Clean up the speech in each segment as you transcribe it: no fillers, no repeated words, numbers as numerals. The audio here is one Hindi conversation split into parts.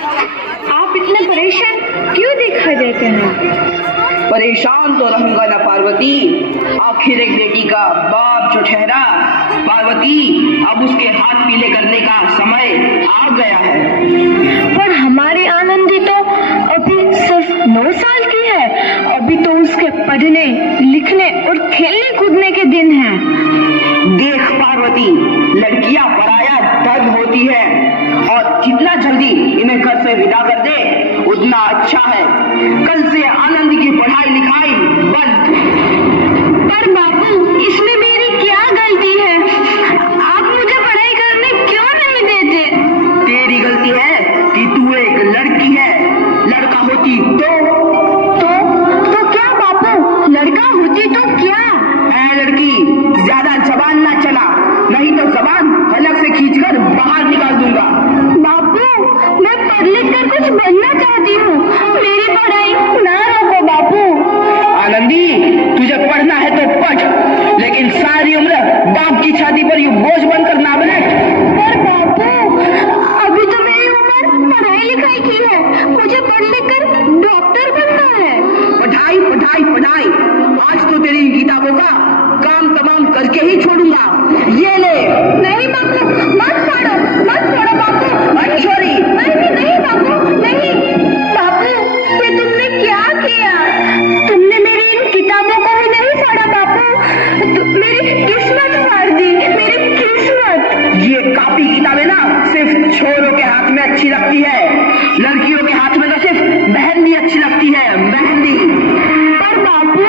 आप इतने परेशान क्यों दिखाई देते हैं? परेशान तो रहूंगा ना पार्वती, आखिर एक बेटी का बाप जो ठहरा। पार्वती, अब उसके हाथ पीले करने का समय आ गया है। पर हमारी आनंदी तो अभी सिर्फ 9 साल की है। अभी तो उसके पढ़ने लिखने और खेलने कूदने के दिन हैं। देख पार्वती, लड़कियां पराया धन होती है और जितना जल्दी इन्हें घर से विदा कर दे उतना अच्छा है। कल से आनंद की पढ़ाई लिखाई बंद। पर बापू, इसमें मेरी क्या गलती है? आप मुझे पढ़ाई करने क्यों नहीं देते? तेरी गलती है कि तू एक लड़की है। लड़का होती तो क्या बापू? लड़का होती तो क्या? लड़की, ज्यादा जबान ना चला, नहीं तो जबान हलक से खींचकर बाहर निकाल दूंगा। बापू, मैं पढ़ लिख कर कुछ बनना चाहती हूँ। मेरी पढ़ाई ना रोको बापू। आनंदी, तुझे पढ़ना है तो पढ़, लेकिन सारी उम्र बाप की छाती पर यूं बोझ बनकर ना बने। पर बापू, अभी तो मेरी उम्र पढ़ाई लिखाई की है। मुझे पढ़ लिख कर डॉक्टर बनना है। पढ़ाई पढ़ाई पढ़ाई, आज तो तेरी किताबों का काम तमाम करके ही छोड़ूंगा। ये ले। नहीं बापू, मत पढ़ो बापू। मंशोरी, नहीं बापू, नहीं। बापू, ये तुमने क्या किया? तुमने मेरी इन किताबों को ही नहीं पढ़ा बापू। मेरी किस्मत फाड़ दी, मेरी किस्मत। ये कापी किताबें ना सिर्फ छोरों के हाथ में अच्छी लगती है, लड़कियों के हाथ में तो सिर्फ मेहंदी अच्छी लगती है, मेहंदी। पर बापू,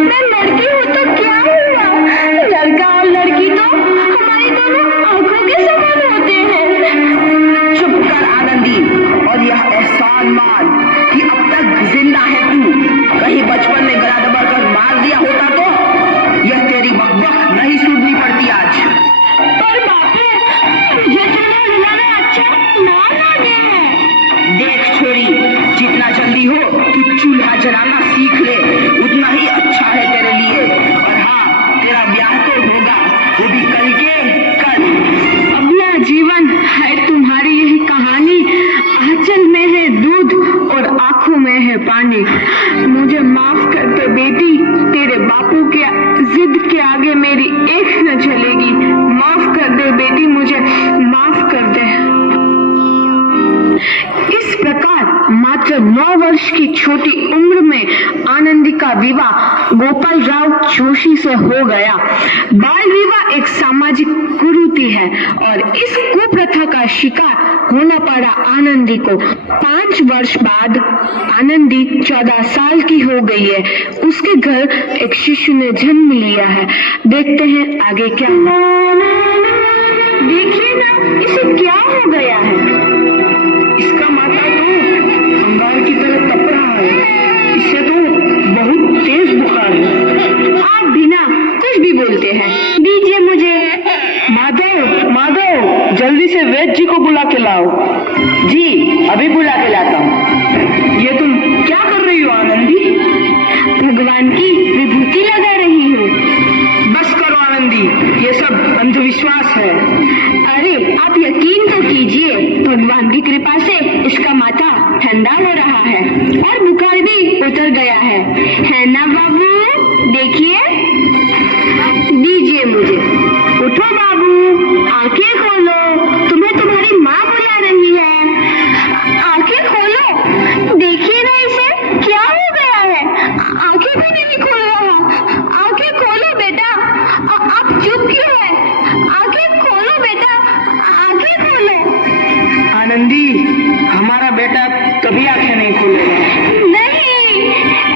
मैं लड़की हूँ तो क्या हुआ? लड़का और लड़की तो हमारी दोनों आंखों के समान होते हैं। चुप कर आनंदी, और यह एहसान मान कि अब तक जिंदा है तू। कहीं बचपन में गला दबाकर मार दिया होता तो यह तेरी बकबक नहीं सुननी पड़ती आज। पर बापू, मुझे चूल्हा जलाना अच्छा ना लगे है। देख छोरी, जितना जल्दी हो तू चूल्हा जलाना सीख ले, उतना ही अच्छा है तेरे लिए। और हाँ, तेरा ब्याह तो होगा, वो भी कल के कल। अगला जीवन है तुम्हारी यही कहानी। आंचल में है दूध और आंखों में है पानी। मुझे माफ कर दे बेटी, तेरे बापू के जिद के आगे मेरी एक न चलेगी। माफ कर दे बेटी, मुझे माफ कर दे। इस प्रकार मात्र 9 वर्ष की छोटी उम्र में आनंदी का विवाह गोपाल राव जोशी से हो गया। बाल विवाह एक सामाजिक कुरीति है और इस कुप्रथा का शिकार होना पड़ा आनंदी को। 5 वर्ष बाद आनंदी 14 साल की हो गई है। उसके घर एक शिशु ने जन्म लिया है। देखते हैं आगे क्या। देखिए ना, इसे क्या हो गया है? इसका माथा तो अंगार की तरह तप रहा है। इससे तो बहुत तेज बुखार है। आप बिना कुछ भी बोलते हैं। दीजिए मुझे। माधव, माधव, जल्दी से वैद्य जी को बुला के लाओ। जी, अभी बुला के लाता हूँ। ये तुम क्या कर रही हो आनंदी? भगवान की विभूति लगा रही हूँ। बस करो आनंदी, ये सब अंधविश्वास है। अरे आप यकीन तो कीजिए, भगवान की कृपा से इसका माथा ठंडा हो रहा है और बुखार भी उतर गया है ना बाबू? देखिए। दीजिए मुझे। उठो बाबू, आंखें खोलो, तुम्हें तुम्हारी माँ बुला रही है। आंखें खोलो, देखिए ना इसे क्या हो गया है। आंखें भी नहीं खोल रहा। आंखें खोलो बेटा। आप चुप क्यों है? आंखें खोलो बेटा, आंखें खोलो। आनंदी, हमारा बेटा कभी आंखें नहीं खोलेगा। नहीं,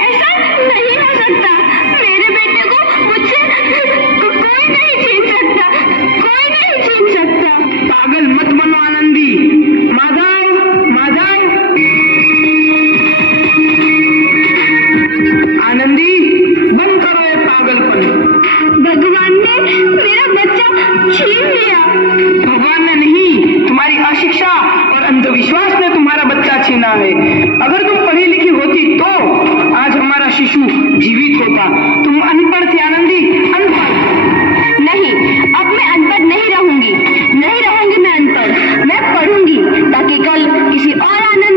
ऐसा नहीं हो सकता। मेरे बेटे को मुझसे कोई नहीं छीन सकता, कोई नहीं छीन सकता। पागल मत बनो आनंदी। माधव, माधव। आनंदी, बंद करो ये पागलपन। भगवान ने मेरा बच्चा छीन लिया। भगवान ने नहीं, तुम्हारी अशिक्षा और अंधविश्वास ने तुम्हारा बच्चा छीना है। अगर तुम पढ़ी लिखी होती तो आज हमारा शिशु जीवित होता। तुम अनपढ़ थी आनंदी, अनपढ़। नहीं, अब मैं अनपढ़ नहीं रहूंगी। मैं अनपढ़। मैं पढ़ूंगी ताकि कल किसी और आनंद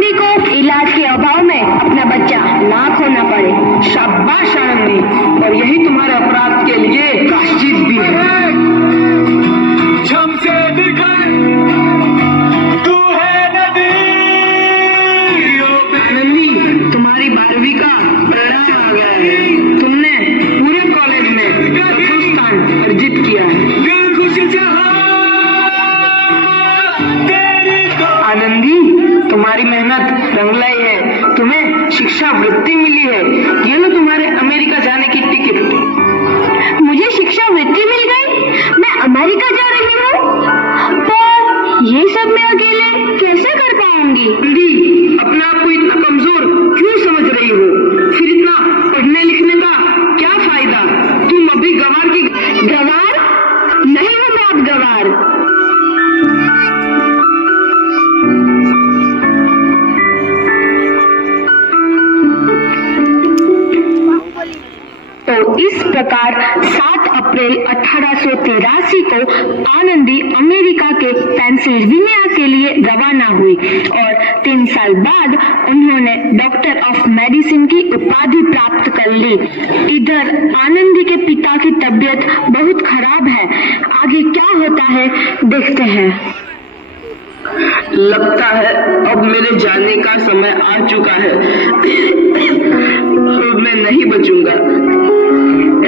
प्रकार 7 अप्रैल 1883 को आनंदी अमेरिका के पेंसिल्वेनिया के लिए रवाना हुई और 3 साल बाद उन्होंने डॉक्टर ऑफ मेडिसिन की उपाधि प्राप्त कर ली। इधर आनंदी के पिता की तबीयत बहुत खराब है। आगे क्या होता है देखते हैं। लगता है अब मेरे जाने का समय आ चुका है। मैं नहीं बचूंगा।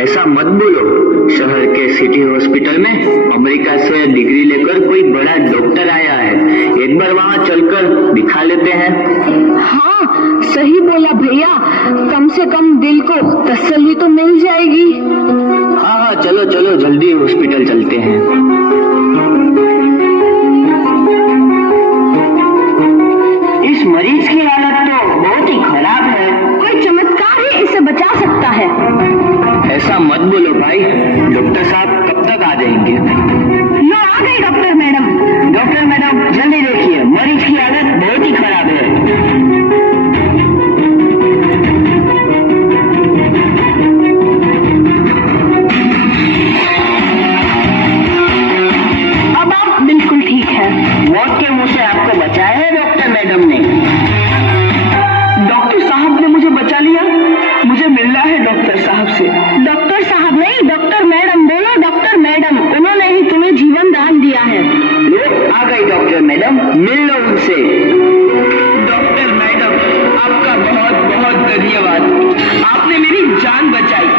ऐसा मत बोलो। शहर के सिटी हॉस्पिटल में अमेरिका से डिग्री लेकर कोई बड़ा डॉक्टर आया है। एक बार वहाँ चलकर दिखा लेते हैं। हाँ सही बोला भैया, कम से कम दिल को तसल्ली तो मिल जाएगी। हाँ चलो चलो जल्दी हॉस्पिटल चलते हैं। इस मरीज की हालत तो बहुत ही खराब है। कोई चमत्कार ही इसे बचा सकता है। ऐसा मत बोलो भाई। डॉक्टर साहब कब तक आ जाएंगे? लो आ गई डॉक्टर मैडम। डॉक्टर मैडम जल्दी देखिए, मरीज की हालत बहुत ही खराब है। अब आप बिल्कुल ठीक है। मौत के मुंह से आपको बचाया है डॉक्टर मैडम ने। डॉक्टर साहब ने मुझे बचा लिया। मुझे मिलना है डॉक्टर साहब से। डॉक्टर साहब नहीं, डॉक्टर मैडम बोलो। डॉक्टर मैडम, उन्होंने ही तुम्हें जीवन दान दिया है। लो आ गई डॉक्टर मैडम, मिल लो उनसे। डॉक्टर मैडम आपका बहुत बहुत धन्यवाद। आपने मेरी जान बचाई।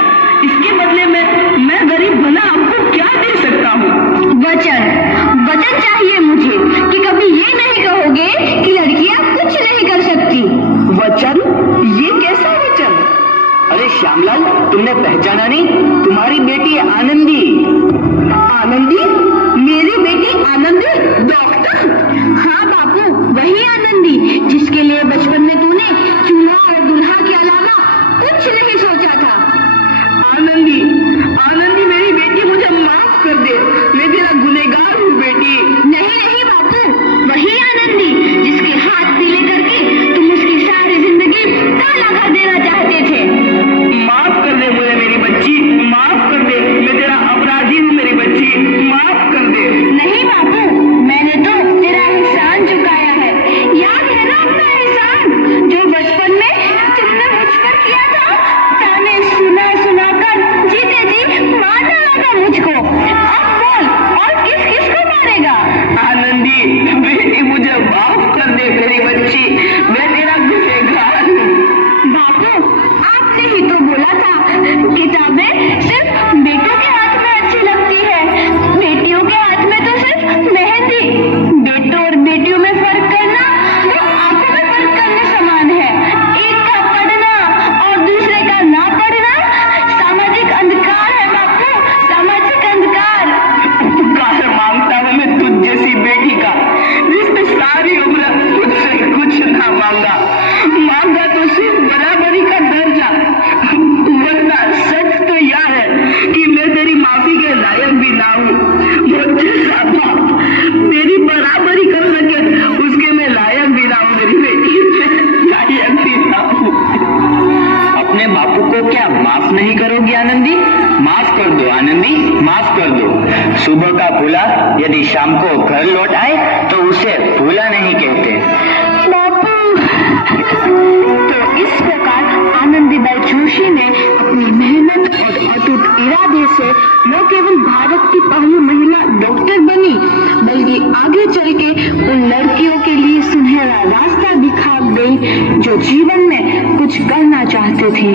इसके बदले में मैं गरीब भला आपको क्या दे सकता हूँ? वचन चाहिए मुझे कि कभी ये नहीं कहोगे कि लड़कियां कुछ नहीं कर सकती। वचन? ये कैसा वचन? अरे श्यामलाल, तुमने पहचाना नहीं? तुम्हारी बेटी आनंदी। आनंदी? मेरी बेटी आनंदी? डॉक्टर? हाँ बापू, वही आनंदी जिसके लिए बचपन में तूने चूल्हा और दुल्हा के अलावा कुछ नहीं सोचा था। आनंदी, आनंदी मेरी बेटी, मुझे माफ कर दे। मैं तेरा गुनहगार हूँ बेटी। नहीं बापू, वही आनंदी जिसके हाथ पीले करके तुम उसकी सारी जिंदगी काला कर देना चाहते थे। माफ कर दे मुझे मेरी बच्ची, माफ कर दे। मैं तेरा अपराधी हूँ मेरी बच्ची, माफ कर दे। नहीं बापू, मैंने तो तेरा एहसान चुकाया है। याद है ना अपना एहसान जो बचपन में तुमने मुझ पर किया था? ताने सुना कर जीते जी मार डाला था मुझको। अब बोल, और किस को मारेगा? आनंदी बेटी, मुझे माफ कर दे मेरी बच्ची। मैं तेरा गुनहगार हूँ। बापू, आपने ही तो बोला था किताबें सिर्फ बेटों के हाथ में अच्छी लगती है, बेटियों के हाथ में तो सिर्फ मेहंदी। बेटों और बेटियों में फर्क करना वो आंखों में फर्क करने समान है। एक का पढ़ना और दूसरे का ना पढ़ना सामाजिक अंधकार है बापू, सामाजिक अंधकार। उपकार मांगता हूँ मैं तुझ जैसी बेटी का, जिसने सारी उम्र मुझसे कुछ ना मांगा तो सिर्फ बराबरी का दर्जा। वरना सच तो यह है कि मैं तेरी माफी के लायक भी ना हूँ। मुझे बाप तेरी बराबरी कर सके उसके मैं लायक भी ना हूँ मेरी बेटी, लायक भी ना हूँ। अपने बापू को क्या माफ नहीं करोगी आनंदी? माफ कर दो आनंदी, माफ कर दो। सुबह का फूला यदि शाम को घर लौट आए तो उसे फूला नहीं कहते। तो इस प्रकार आनंदीबाई जोशी ने अपनी मेहनत और अटूट इरादे से न केवल भारत की पहली महिला डॉक्टर बनी, बल्कि आगे चल के उन लड़कियों के लिए सुनहरा रास्ता दिखा गई जो जीवन में कुछ करना चाहते थे।